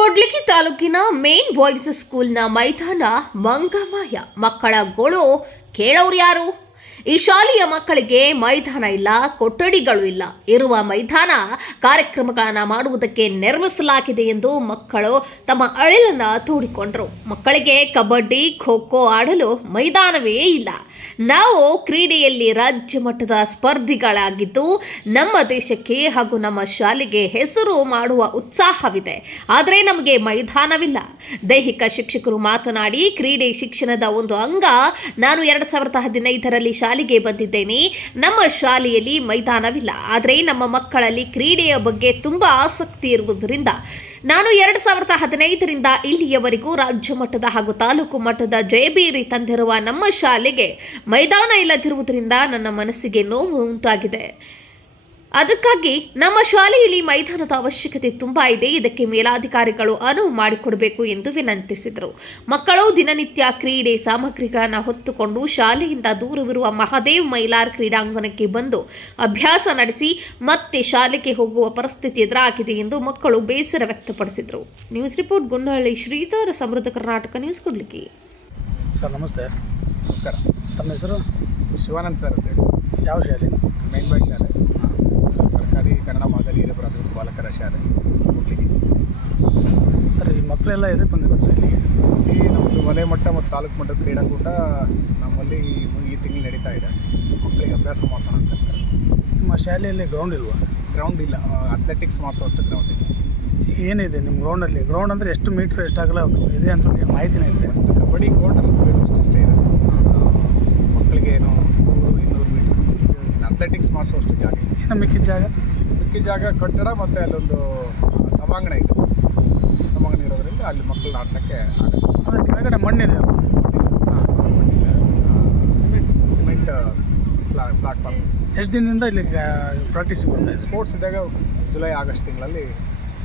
ಕೊಡ್ಲಿಗಿ ತಾಲೂಕಿನ main boys ಸ್ಕೂಲ್ನ ಮೈದಾನ ಮಂಗಮಾಯ ಮಕ್ಕಳ ಗೋಳು ಕೇಳೋರು ಯಾರು? ಈ ಶಾಲೆಯ ಮಕ್ಕಳಿಗೆ ಮೈದಾನ ಇಲ್ಲ, ಕೊಠಡಿಗಳು ಇಲ್ಲ. ಇರುವ ಮೈದಾನ ಕಾರ್ಯಕ್ರಮಗಳನ್ನು ಮಾಡುವುದಕ್ಕೆ ನಿರ್ಮಿಸಲಾಗಿದೆ ಎಂದು ಮಕ್ಕಳು ತಮ್ಮ ಅಳಿಲನ್ನು ತೋಡಿಕೊಂಡರು. ಮಕ್ಕಳಿಗೆ ಕಬಡ್ಡಿ ಖೋ ಖೋ ಆಡಲು ಮೈದಾನವೇ ಇಲ್ಲ. ನಾವು ಕ್ರೀಡೆಯಲ್ಲಿ ರಾಜ್ಯ ಮಟ್ಟದ ಸ್ಪರ್ಧಿಗಳಾಗಿದ್ದು, ನಮ್ಮ ದೇಶಕ್ಕೆ ಹಾಗೂ ನಮ್ಮ ಶಾಲೆಗೆ ಹೆಸರು ಮಾಡುವ ಉತ್ಸಾಹವಿದೆ. ಆದರೆ ನಮಗೆ ಮೈದಾನವಿಲ್ಲ. ದೈಹಿಕ ಶಿಕ್ಷಕರು ಮಾತನಾಡಿ, ಕ್ರೀಡೆ ಶಿಕ್ಷಣದ ಒಂದು ಅಂಗ ನಾನು ಎರಡು ಸಾವಿರದ ಹದಿನೈದರಲ್ಲಿ ಶಾಲೆಗೆ ಬಂದಿದ್ದೇನೆ. ನಮ್ಮ ಶಾಲೆಯಲ್ಲಿ ಮೈದಾನವಿಲ್ಲ. ಆದರೆ ನಮ್ಮ ಮಕ್ಕಳಲ್ಲಿ ಕ್ರೀಡೆಯ ಬಗ್ಗೆ ತುಂಬಾ ಆಸಕ್ತಿ ಇರುವುದರಿಂದ ನಾನು ಎರಡು ಸಾವಿರದ ಹದಿನೈದರಿಂದ ಇಲ್ಲಿಯವರೆಗೂ ರಾಜ್ಯ ಮಟ್ಟದ ಹಾಗೂ ತಾಲೂಕು ಮಟ್ಟದ ಜಯಬೀರಿ ತಂದಿರುವ ನಮ್ಮ ಶಾಲೆಗೆ ಮೈದಾನ ಇಲ್ಲದಿರುವುದರಿಂದ ನನ್ನ ಮನಸ್ಸಿಗೆ ನೋವು ಉಂಟಾಗಿದೆ. ಅದಕ್ಕಾಗಿ ನಮ್ಮ ಶಾಲೆಯಲ್ಲಿ ಮೈದಾನದ ಅವಶ್ಯಕತೆ ತುಂಬಾ ಇದೆ. ಇದಕ್ಕೆ ಮೇಲಾಧಿಕಾರಿಗಳು ಅನುವು ಮಾಡಿಕೊಡಬೇಕು ಎಂದು ವಿನಂತಿಸಿದರು. ಮಕ್ಕಳು ದಿನನಿತ್ಯ ಕ್ರೀಡೆ ಸಾಮಗ್ರಿಗಳನ್ನು ಹೊತ್ತುಕೊಂಡು ಶಾಲೆಯಿಂದ ದೂರವಿರುವ ಮಹಾದೇವ್ ಮೈಲಾರ್ ಕ್ರೀಡಾಂಗಣಕ್ಕೆ ಬಂದು ಅಭ್ಯಾಸ ನಡೆಸಿ ಮತ್ತೆ ಶಾಲೆಗೆ ಹೋಗುವ ಪರಿಸ್ಥಿತಿ ಎದುರಾಗಿದೆ ಎಂದು ಮಕ್ಕಳು ಬೇಸರ ವ್ಯಕ್ತಪಡಿಸಿದರು. ನ್ಯೂಸ್ ರಿಪೋರ್ಟ್ ಗುಂಡಹಳ್ಳಿ ಶ್ರೀಧರ ಸಮೃದ್ಧ ಕರ್ನಾಟಕ ನ್ಯೂಸ್ ಕೊಡ್ಲಿಕ್ಕೆ. ಸರ್ ನಮಸ್ತೆ. ನಮಸ್ಕಾರ. ತಮ್ಮ ಹೆಸರು? ಶಿವಾನಂದ್ ಸರ್ ಅಂತೇಳಿ ಯಾವ ಶಾಲೆ? ಮೇನ್ ಬಾಯ್ ಶಾಲೆ. ಕನ್ನಡ ಮಾದರಿ ಹಿರಿಯ ಪ್ರಾಥಮಿಕ ಬಾಲಕರ ಶಾಲೆ ಹೋಗ್ಲಿಕ್ಕೆ ಸರ್ ಈ ಮಕ್ಕಳೆಲ್ಲ ಎದಕ್ಕೆ ಬಂದಿರೋದು ಸರ್ ಇಲ್ಲಿಗೆ? ಈ ನಮ್ಮದು ವಲಯ ಮಟ್ಟ ಮತ್ತು ತಾಲೂಕು ಮಟ್ಟದ ಕ್ರೀಡಾಕೂಟ ನಮ್ಮಲ್ಲಿ ಈ- ತಿಂಗಳು ನಡೀತಾ ಇದೆ. ಮಕ್ಕಳಿಗೆ ಅಭ್ಯಾಸ ಮಾಡಿಸೋಣ ಅಂತ ನಿಮ್ಮ ಶಾಲೆಯಲ್ಲಿ ಗ್ರೌಂಡ್ ಇಲ್ವಾ? ಗ್ರೌಂಡ್ ಇಲ್ಲ. ಅಥ್ಲೆಟಿಕ್ಸ್ ಮಾಡಿಸೋಷ್ಟು ಗ್ರೌಂಡ್ ಇಲ್ಲ. ಏನಿದೆ ನಿಮ್ಮ ಗ್ರೌಂಡಲ್ಲಿ ಗ್ರೌಂಡ್ ಅಂದರೆ ಎಷ್ಟು ಮೀಟ್ರ್ ಎಷ್ಟಾಗಲ್ಲ ಇದೆ ಅಂತ ಮಾಹಿತಿನೇ ಇದೆ ಕಬಡ್ಡಿ ಕೋರ್ಟ್ ಅಷ್ಟು ಅಷ್ಟೇ ಇದೆ. ಮಕ್ಕಳಿಗೆ ಏನು ನೂರು ಇನ್ನೂರು ಮೀಟರ್ ಅಥ್ಲೆಟಿಕ್ಸ್ ಮಾಡಿಸೋಷ್ಟು ಜಾಗ ಏನು ಮಿಕ್ಕಿದ ಜಾಗ? ಮಿಕ್ಕಿ ಜಾಗ ಕಟ್ಟಡ ಮತ್ತು ಅಲ್ಲೊಂದು ಸಭಾಂಗಣ ಇದೆ. ಸಭಾಂಗಣ ಇರೋದ್ರಿಂದ ಅಲ್ಲಿ ಮಕ್ಕಳನ್ನ ಆಡ್ಸೋಕ್ಕೆ ಅಂದರೆ ಕೆಳಗಡೆ ಮಣ್ಣಿದೆ? ಸಿಮೆಂಟ್ ಫ್ಲಾ ಪ್ಲಾಟ್ಫಾರ್ಮ್. ಎಷ್ಟು ದಿನದಿಂದ ಇಲ್ಲಿ ಪ್ರಾಕ್ಟೀಸ್ ಬರ್ತದೆ ಸ್ಪೋರ್ಟ್ಸ್ ಇದ್ದಾಗ ಜುಲೈ ಆಗಸ್ಟ್ ತಿಂಗಳಲ್ಲಿ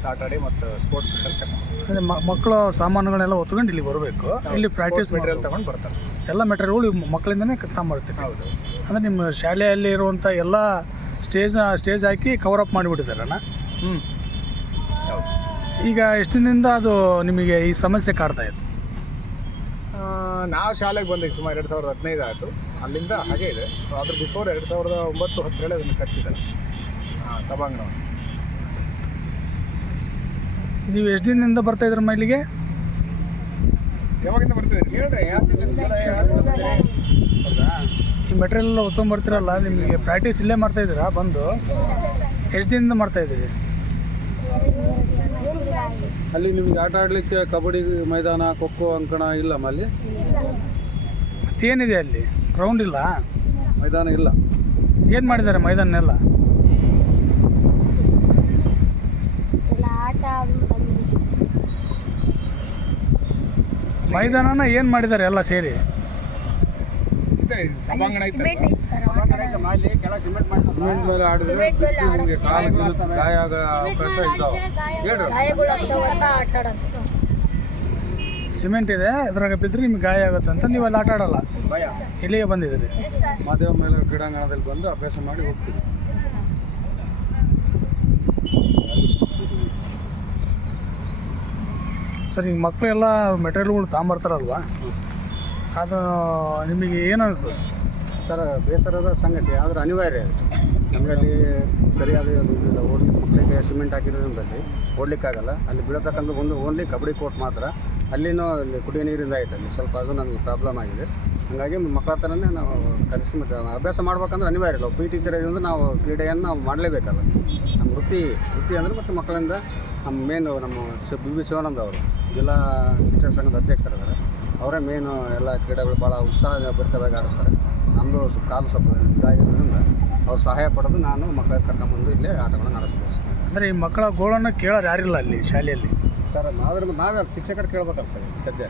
ಸಾಟರ್ಡೆ ಮತ್ತು ಸ್ಪೋರ್ಟ್ಸ್ ಮೆಟ್ರಲ್ ಅಂದರೆ ಮಕ್ಕಳು ಸಾಮಾನುಗಳನ್ನೆಲ್ಲ ಹೊತ್ಕೊಂಡು ಇಲ್ಲಿ ಬರಬೇಕು. ಇಲ್ಲಿ ಪ್ರಾಕ್ಟೀಸ್ ಮೆಟೀರಿಯಲ್ ತಗೊಂಡು ಬರ್ತಾರೆ. ಎಲ್ಲ ಮೆಟೀರಿಯಲ್ಗಳು ಮಕ್ಕಳಿಂದಲೇ ಮಕ್ಕಳಿಂದನೇ ತಗೊಂಬರ್ತೀವಿ ಹೌದು. ಅಂದರೆ ನಿಮ್ಮ ಶಾಲೆಯಲ್ಲಿ ಇರುವಂಥ ಎಲ್ಲ ಸ್ಟೇಜ್ ಸ್ಟೇಜ್ ಹಾಕಿ ಕವರ್ ಅಪ್ ಮಾಡಿಬಿಟ್ಟಿದ್ದಾರಣ್ಣ ಹ್ಞೂ ಈಗ ಎಷ್ಟು ದಿನದಿಂದ ಅದು ನಿಮಗೆ ಈ ಸಮಸ್ಯೆ ಕಾಡ್ತಾ ಇದೆ ನಾವು ಶಾಲೆಗೆ ಬಂದಿದ್ದು ಸುಮಾರು ಎರಡು ಸಾವಿರದ ಹದಿನೈದು ಆಯಿತು ಅಲ್ಲಿಂದ ಹಾಗೆ ಇದೆ ಅದ್ರ ಬಿಫೋರ್ ಎರಡು ಸಾವಿರದ ಒಂಬತ್ತು ಹತ್ತರಲ್ಲಿ ಅದನ್ನು ಕಟ್ಸಿದ್ದಾರೆ ಸಭಾಂಗಣವನ್ನು ನೀವು ಎಷ್ಟು ದಿನದಿಂದ ಬರ್ತಾ ಇದ್ರಮ್ಮ ಇಲ್ಲಿಗೆ ಯಾವಾಗಿಂದ ಬರ್ತಿದ್ದೀರಿ ಹೇಳ್ರಿ ಹೌದಾ ಈ ಮೆಟೀರಿಯಲ್ ಎಲ್ಲ ಹೊತ್ಕೊಂಡ್ಬರ್ತೀರಲ್ಲ ನಿಮಗೆ ಪ್ರಾಕ್ಟೀಸ್ ಇಲ್ಲೇ ಮಾಡ್ತಾ ಇದ್ದೀರಾ? ಬಂದು ಎಷ್ಟು ದಿನದಿಂದ ಮಾಡ್ತಾ ಇದ್ದೀರಿ? ಅಲ್ಲಿ ನಿಮ್ಗೆ ಆಟ ಆಡಲಿಕ್ಕೆ ಕಬಡ್ಡಿ ಮೈದಾನ ಖೋಖೋ ಖೋ ಅಂಕಣ ಇಲ್ಲ ಅಲ್ಲಿ? ಮತ್ತೇನಿದೆ ಅಲ್ಲಿ? ಗ್ರೌಂಡ್ ಇಲ್ಲ? ಮೈದಾನ ಇಲ್ಲ. ಏನು ಮಾಡಿದ್ದಾರೆ ಮೈದಾನೆಲ್ಲ ಮೈದಾನನ ಏನು ಮಾಡಿದ್ದಾರೆ ಎಲ್ಲ ಸೇರಿ? ಇದೆ ಸಭಾಂಗಣ ಐತೆ ಸಿಮೆಂಟ್. ಮೇಲೆ ಆಡಿದ್ರೆ ನಿಮಗೆ ಕಾಲು ಗಾಯ ಆಗೋ ಅವಕಾಶ ಇದ್ದಾವೆ ಸಿಮೆಂಟ್ ಇದೆ ಅದ್ರಾಗ ಬಿದ್ದರೆ ನಿಮ್ಗೆ ಗಾಯ ಆಗುತ್ತೆ ಅಂತ ನೀವು ಅಲ್ಲಿ ಆಟ ಆಡಲ್ಲ. ಇಲ್ಲಿಗೆ ಬಂದಿದ್ದೀರಿ? ಮಾದೇವ ಮೇಲೆ ಕ್ರೀಡಾಂಗಣದಲ್ಲಿ ಬಂದು ಅಭ್ಯಾಸ ಮಾಡಿ ಹೋಗ್ತೀವಿ. ಸರ್ ಈಗ ಮಕ್ಕಳೆಲ್ಲ ಮೆಟೀರಿಯಲ್ಗಳು ತಗೊಂಬರ್ತಾರಲ್ವಾ? ಅದು ನಿಮಗೆ ಏನು ಅನಿಸ್ತದೆ ಸರ್, ಬೇಸರದ ಸಂಗತಿ, ಆದರೆ ಅನಿವಾರ್ಯ ನಮಗಲ್ಲಿ ಸರಿಯಾದ ಇದಿಲ್ಲ. ಓಡ್ಲಿಕ್ಕೆ ಮಕ್ಕಳಿಗೆ ಸಿಮೆಂಟ್ ಹಾಕಿರೋದ್ರಲ್ಲಿ ಓಡ್ಲಿಕ್ಕಾಗಲ್ಲ. ಅಲ್ಲಿ ಬೀಳತಕ್ಕಂಥ ಒಂದು ಓನ್ಲಿ ಕಬಡ್ಡಿ ಕೋರ್ಟ್ ಮಾತ್ರ. ಅಲ್ಲಿನೂ ಅಲ್ಲಿ ಕುಡಿಯೋ ನೀರಿಂದ ಐತೆ ಅಲ್ಲಿ. ಸ್ವಲ್ಪ ಅದು ನಮಗೆ ಪ್ರಾಬ್ಲಮ್ ಆಗಿದೆ. ಹಾಗಾಗಿ ಮಕ್ಕಳ ಥರನೇ ನಾವು ಕಲಿಸಿ ಮತ್ತು ಅಭ್ಯಾಸ ಮಾಡ್ಬೇಕಂದ್ರೆ ಅನಿವಾರ್ಯ ಇಲ್ಲ. ಪಿ ಟೀಚರ್ ಇದ್ರೆ ನಾವು ಕ್ರೀಡೆಯನ್ನು ನಾವು ಮಾಡಲೇಬೇಕಲ್ಲ. ನಮ್ಮ ವೃತ್ತಿ ವೃತ್ತಿ ಅಂದರೆ ಮತ್ತು ಮಕ್ಕಳಿಂದ ನಮ್ಮ ಮೇನು ನಮ್ಮ ಬಿ ಬಿ ಶಿವಾನಂದ ಅವರು, ಜಿಲ್ಲಾ ಶಿಕ್ಷಣ ಸಂಘದ ಅಧ್ಯಕ್ಷರಿದ್ದಾರೆ ಅವರೇ ಮೇನು ಎಲ್ಲ ಕ್ರೀಡೆಗಳು ಭಾಳ ಉತ್ಸಾಹ ಭರಿತವಾಗಿ ಆಡಿಸ್ತಾರೆ. ನಮ್ಮದು ಸ್ವಲ್ಪ ಕಾಲು ಸ್ವಲ್ಪ ಇದಾಗಿರೋದ್ರಿಂದ ಅವ್ರು ಸಹಾಯ ಪಡೆದು ನಾನು ಮಕ್ಕಳ ಕರ್ಕೊಂಬಂದು ಇಲ್ಲೇ ಆಟಗಳನ್ನು ನಡೆಸ್ಬೋದು ಅಂದರೆ ಈ ಮಕ್ಕಳ ಗೋಳನ್ನು ಕೇಳೋರು ಯಾರಿಲ್ಲ ಅಲ್ಲಿ ಶಾಲೆಯಲ್ಲಿ? ಸರ್ ಆದ್ರೆ ನಾವೇ ಶಿಕ್ಷಕರು ಕೇಳ್ಬೇಕಲ್ಲ ಸರ್ ಸದ್ಯ.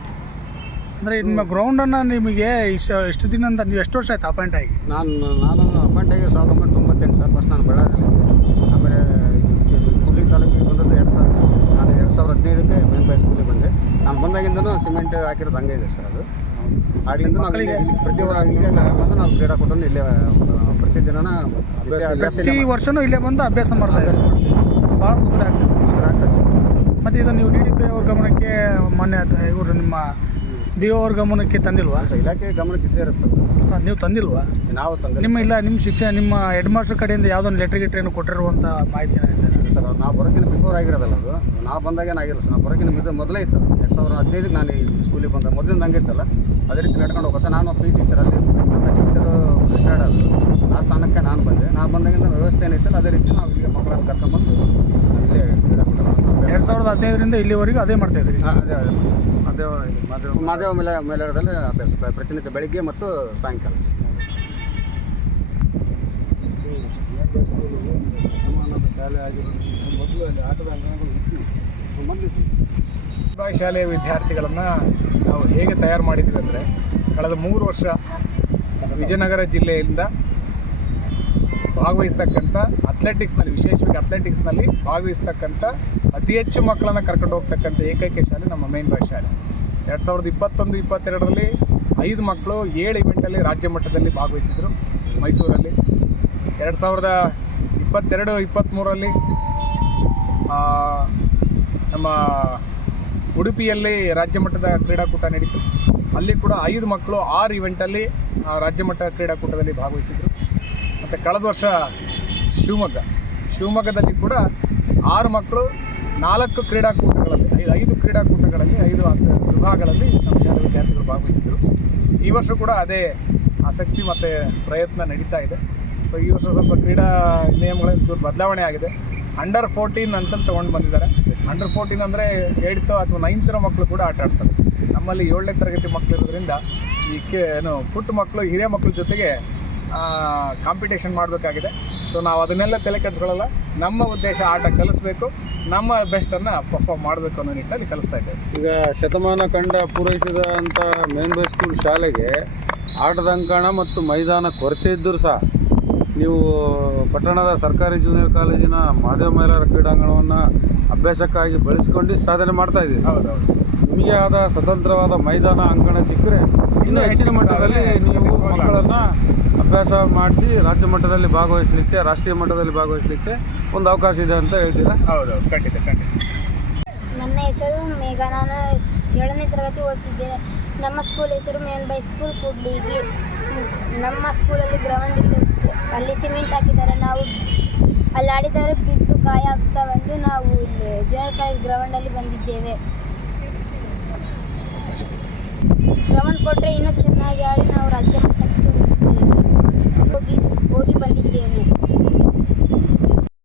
ಅಂದರೆ ನಿಮ್ಮ ಗ್ರೌಂಡನ್ನು ನಿಮಗೆ ಇಷ್ಟು ಎಷ್ಟು ದಿನದಿಂದ ನೀವು ಎಷ್ಟು ವರ್ಷ ಆಯ್ತು ಅಪಾಯಿಂಟ್ ಆಗಿ? ನಾನು ನಾನು ಅಪಾಯಿಂಟ್ ಆಗಿ ಸಾವಿರದ ಒಂಬೈನೂರ ತೊಂಬತ್ತೆಂಟು ಸರ್ ಫಸ್ಟ್ ನಾನು ಬಳ್ಳಾರಿಯಲ್ಲಿದ್ದೆ ಆಮೇಲೆ ಕುಲ್ಲಿ ತಾಲೂಕಿಗೆ ಬಂದದ್ದು ಎರಡು ಸಾವಿರ ನಾನು ಎರಡು ಸಾವಿರದ ಹದಿನೈದಕ್ಕೆ ಮೇನ್ ಬೈ ಸ್ಕೂಲಿಗೆ ಬಂದೆ ನಾನು ಬಂದಾಗಿಂದನೂ ಸಿಮೆಂಟ್ ಹಾಕಿರೋದು ಹಂಗೆ ಇದೆ ಸರ್ ಅದು. ಆಗ್ಲಿಂದ ನಾವು ಇಲ್ಲಿ ಇಲ್ಲಿ ಪ್ರತಿ ವಾರ ಇಲ್ಲಿಗೆ ಕರ್ಕೊಂಡ್ಬಂದು ನಾವು ಕ್ರೀಡಾಕೂಟವನ್ನು ಇಲ್ಲೇ ಪ್ರತಿದಿನ ಅಭ್ಯಾಸ ಪ್ರತಿ ವರ್ಷನೂ ಇಲ್ಲೇ ಬಂದು ಅಭ್ಯಾಸ ಮಾಡ್ತಾ ಇದ್ದಾರೆ. ಭಾಳ ತೊಂದರೆ ಆಗ್ತದೆ. ಮತ್ತು ಇದು ನೀವು ಡಿ ಡಿ ಪಿ ಅವ್ರ ಗಮನಕ್ಕೆ ಮೊನ್ನೆ ಅದು ಇವರು ನಿಮ್ಮ ಬಿ ಓ ಅವ್ರ ಗಮನಕ್ಕೆ ತಂದಿಲ್ವಾ? ಇಲಾಖೆ ಗಮನಕ್ಕೆ ಇದ್ದೇ ಇರುತ್ತೆ ಹಾಂ, ನೀವು ತಂದಿಲ್ವಾ? ನಾವು ತಂದೆ ನಿಮ್ಮ ಇಲ್ಲ ನಿಮ್ಮ ಶಿಕ್ಷಣ ನಿಮ್ಮ ಹೆಡ್ ಮಾಸ್ಟರ್ ಕಡೆಯಿಂದ ಯಾವುದೊಂದು ಲೆಟ್ರ್ ಗಿಟ್ರ್ ಏನು ಕೊಟ್ಟಿರುವಂಥ ಮಾಹಿತಿ ಏನಿದೆ ಸರ್ ನಾವು ಬರೋಕ್ಕಿಂತ ಬಿಫೋರ್ ಆಗಿರೋದಲ್ಲ ಅದು. ನಾವು ಬಂದಾಗ ಏನಾಗಿಲ್ಲ ಸರ್. ನಾವು ಬರೋಕ್ಕಿಂತ ಮೊದಲೇ ಇತ್ತು. ಎರಡು ಸಾವಿರದ ಹದಿನೈದಕ್ಕೆ ನಾನು ಈ ಸ್ಕೂಲಿಗೆ ಬಂದ. ಮೊದಲಿಂದ ಹಂಗೆ ಇತ್ತಲ್ಲ. ಅದೇ ರೀತಿ ನಡ್ಕೊಂಡು ಹೋಗುತ್ತೆ. ನಾನು ಪಿ ಟೀಚರ್ ಅಲ್ಲಿ ಟೀಚರು ರಿಟೈರ್ಡ್ ಆದರು ಆ ಸ್ಥಾನಕ್ಕೆ ನಾನು ಬಂದೆ. ನಾನು ಬಂದಾಗಿಂದ ವ್ಯವಸ್ಥೆ ಏನಿತ್ತಲ್ಲ ಅದೇ ರೀತಿ ನಾವು ಇಲ್ಲಿಗೆ ಮಕ್ಕಳನ್ನು ಕರ್ಕೊಂಡ್ಬಂದು ನಾವು ಇಲ್ಲೇ ಕ್ರೀಡಾಕೂಟಗಳನ್ನು ಅಭ್ಯಾಸ ಎರಡು ಸಾವಿರದ ಹದಿನೈದರಿಂದ ಇಲ್ಲಿವರೆಗೂ ಅದೇ ಮಾಡ್ತಾ ಇದ್ದೀರಿ? ಹಾಂ, ಅದೇ ಅದೇ ಮಾದೇವ ಮೇಲ ಮೇಲರದಲ್ಲಿ ಅಭ್ಯಾಸ ಪ್ರ- ಪ್ರತಿನಿತ್ಯ ಬೆಳಿಗ್ಗೆ ಮತ್ತು ಸಾಯಂಕಾಲ. ಶಾಲೆಯ ವಿದ್ಯಾರ್ಥಿಗಳನ್ನು ನಾವು ಹೇಗೆ ತಯಾರು ಮಾಡಿದ್ವಿ ಅಂದರೆ, ಕಳೆದ ಮೂರು ವರ್ಷ ವಿಜಯನಗರ ಜಿಲ್ಲೆಯಿಂದ ಭಾಗವಹಿಸ್ತಕ್ಕಂಥ ಅಥ್ಲೆಟಿಕ್ಸ್ನಲ್ಲಿ ವಿಶೇಷವಾಗಿ ಅಥ್ಲೆಟಿಕ್ಸ್ನಲ್ಲಿ ಭಾಗವಹಿಸ್ತಕ್ಕಂಥ ಅತಿ ಹೆಚ್ಚು ಮಕ್ಕಳನ್ನು ಕರ್ಕೊಂಡು ಹೋಗ್ತಕ್ಕಂಥ ಏಕೈಕ ಶಾಲೆ ನಮ್ಮ ಮೇನ್ ಬಾಯ್ ಶಾಲೆ. ಎರಡು ಸಾವಿರದ ಇಪ್ಪತ್ತೊಂದು, ಇಪ್ಪತ್ತೆರಡರಲ್ಲಿ ಐದು ಮಕ್ಕಳು ಏಳು ಇವೆಂಟಲ್ಲಿ ರಾಜ್ಯ ಮಟ್ಟದಲ್ಲಿ ಭಾಗವಹಿಸಿದರು ಮೈಸೂರಲ್ಲಿ. ಎರಡು ಸಾವಿರದ ಇಪ್ಪತ್ತೆರಡು, ಇಪ್ಪತ್ತ್ಮೂರರಲ್ಲಿ ನಮ್ಮ ಉಡುಪಿಯಲ್ಲಿ ರಾಜ್ಯ ಮಟ್ಟದ ಕ್ರೀಡಾಕೂಟ ನಡೀತು. ಅಲ್ಲಿ ಕೂಡ ಐದು ಮಕ್ಕಳು ಆರು ಇವೆಂಟಲ್ಲಿ ರಾಜ್ಯ ಮಟ್ಟದ ಕ್ರೀಡಾಕೂಟದಲ್ಲಿ ಭಾಗವಹಿಸಿದರು. ಮತ್ತು ಕಳೆದ ವರ್ಷ ಶಿವಮೊಗ್ಗ. ಶಿವಮೊಗ್ಗದಲ್ಲಿ ಕೂಡ ಆರು ಮಕ್ಕಳು, ನಾಲ್ಕು ಕ್ರೀಡಾಕೂಟಗಳಲ್ಲಿ, ಐದು ಐದು ಕ್ರೀಡಾಕೂಟಗಳಲ್ಲಿ, ಐದು ವಿಭಾಗಗಳಲ್ಲಿ ನಮ್ಮ ಶಾಲೆ ವಿದ್ಯಾರ್ಥಿಗಳು ಭಾಗವಹಿಸಿದರು ಈ ವರ್ಷ ಕೂಡ ಅದೇ ಆಸಕ್ತಿ ಮತ್ತು ಪ್ರಯತ್ನ ನಡೀತಾ ಇದೆ. ಸೊ ಈ ವರ್ಷ ಸ್ವಲ್ಪ ಕ್ರೀಡಾ ನಿಯಮಗಳಲ್ಲಿ ಚೂರು ಬದಲಾವಣೆ ಆಗಿದೆ. ಅಂಡರ್ ಫೋರ್ಟೀನ್ ಅಂತ ತೊಗೊಂಡು ಬಂದಿದ್ದಾರೆ. ಅಂಡರ್ ಫೋರ್ಟೀನ್ ಅಂದರೆ ಏಳ್ತೋ ಅಥವಾ ನೈನ್ತಿರೋ ಮಕ್ಕಳು ಕೂಡ ಆಟ ಆಡ್ತಾರೆ. ನಮ್ಮಲ್ಲಿ ಏಳನೇ ತರಗತಿ ಮಕ್ಕಳು ಇರೋದ್ರಿಂದ ಈ ಕೆ, ಏನು ಪುಟ್ಟ ಮಕ್ಕಳು ಹಿರಿಯ ಮಕ್ಕಳ ಜೊತೆಗೆ ಕಾಂಪಿಟೇಷನ್ ಮಾಡಬೇಕಾಗಿದೆ. ಸೊ ನಾವು ಅದನ್ನೆಲ್ಲ ತಲೆ ಕೆಡಿಸ್ಕೊಳ್ಳಲ್ಲ. ನಮ್ಮ ಉದ್ದೇಶ ಆಟ ಕಲಿಸ್ಬೇಕು. ನಮ್ಮ ಬೆಸ್ಟನ್ನು ಪರ್ಫಾರ್ಮ್ ಮಾಡಬೇಕು ಅನ್ನೋ ನಿಟ್ಟಿನಲ್ಲಿ ಕಲಿಸ್ತಾ ಇದ್ದೇವೆ. ಈಗ ಶತಮಾನ ಕಂಡ ಪೂರೈಸಿದಂಥ ಮೇನ್ ಬೈ ಸ್ಕೂಲ್ ಶಾಲೆಗೆ ಆಟದ ಅಂಕಣ ಮತ್ತು ಮೈದಾನ ಕೊರತೆ ಇದ್ದರೂ ಸಹ ನೀವು ಪಟ್ಟಣದ ಸರ್ಕಾರಿ ಜೂನಿಯರ್ ಕಾಲೇಜಿನ ಮಾದೇವ ಮಹಿಳೆಯರ ಕ್ರೀಡಾಂಗಣವನ್ನು ಅಭ್ಯಾಸಕ್ಕಾಗಿ ಬಳಸಿಕೊಂಡು ಸಾಧನೆ ಮಾಡ್ತಾ ಇದ್ದೀವಿ ನಿಮಗೆ ಆದ ಸ್ವತಂತ್ರವಾದ ಮೈದಾನ ಅಂಗಣ ಸಿಕ್ಕರೆ ಇನ್ನೂ ಹೆಚ್ಚಿನ ಮಟ್ಟದಲ್ಲಿ ನೀವು ಮಕ್ಕಳನ್ನು ಅಭ್ಯಾಸ ಮಾಡಿಸಿ ರಾಜ್ಯ ಮಟ್ಟದಲ್ಲಿ ಭಾಗವಹಿಸಲಿಕ್ಕೆ ರಾಷ್ಟ್ರೀಯ ಮಟ್ಟದಲ್ಲಿ ಭಾಗವಹಿಸಲಿಕ್ಕೆ ಒಂದು ಅವಕಾಶ ಇದೆ ಅಂತ ಹೇಳ್ತೀರಾ? ಹೌದು ಖಂಡಿತ ಖಂಡಿತ. ನನ್ನ ಹೆಸರು ಮೇಘ ನಾನು ಏಳನೇ ತರಗತಿ ಓದ್ತಿದ್ದೇನೆ. ನಮ್ಮ ಸ್ಕೂಲ್ ಹೆಸರು ಮೇನ್ ಬೈ ಸ್ಕೂಲ್ ಫುಡ್ ಹ್ಮ್. ನಮ್ಮ ಸ್ಕೂಲಲ್ಲಿ ಗ್ರೌಂಡ್ ಇರುತ್ತೆ ಅಲ್ಲಿ ಸಿಮೆಂಟ್ ಹಾಕಿದ್ದಾರೆ. ನಾವು ಅಲ್ಲಿ ಆಡಿದರೆ ಬಿದ್ದು ಗಾಯ ಆಗ್ತಾ ಬಂದು ನಾವು ಇಲ್ಲಿ ಜೂನಿಯರ್ ಕಾಲೇಜ್ ಗ್ರೌಂಡಲ್ಲಿ ಬಂದಿದ್ದೇವೆ. ಗ್ರೌಂಡ್ ಕೊಟ್ಟರೆ ಇನ್ನೂ ಚೆನ್ನಾಗಿ ಆಡಿ ನಾವು ರಾಜ್ಯ ಮಟ್ಟಕ್ಕೆ ಹೋಗಿ ಹೋಗಿ ಬಂದಿದ್ದೇನೆ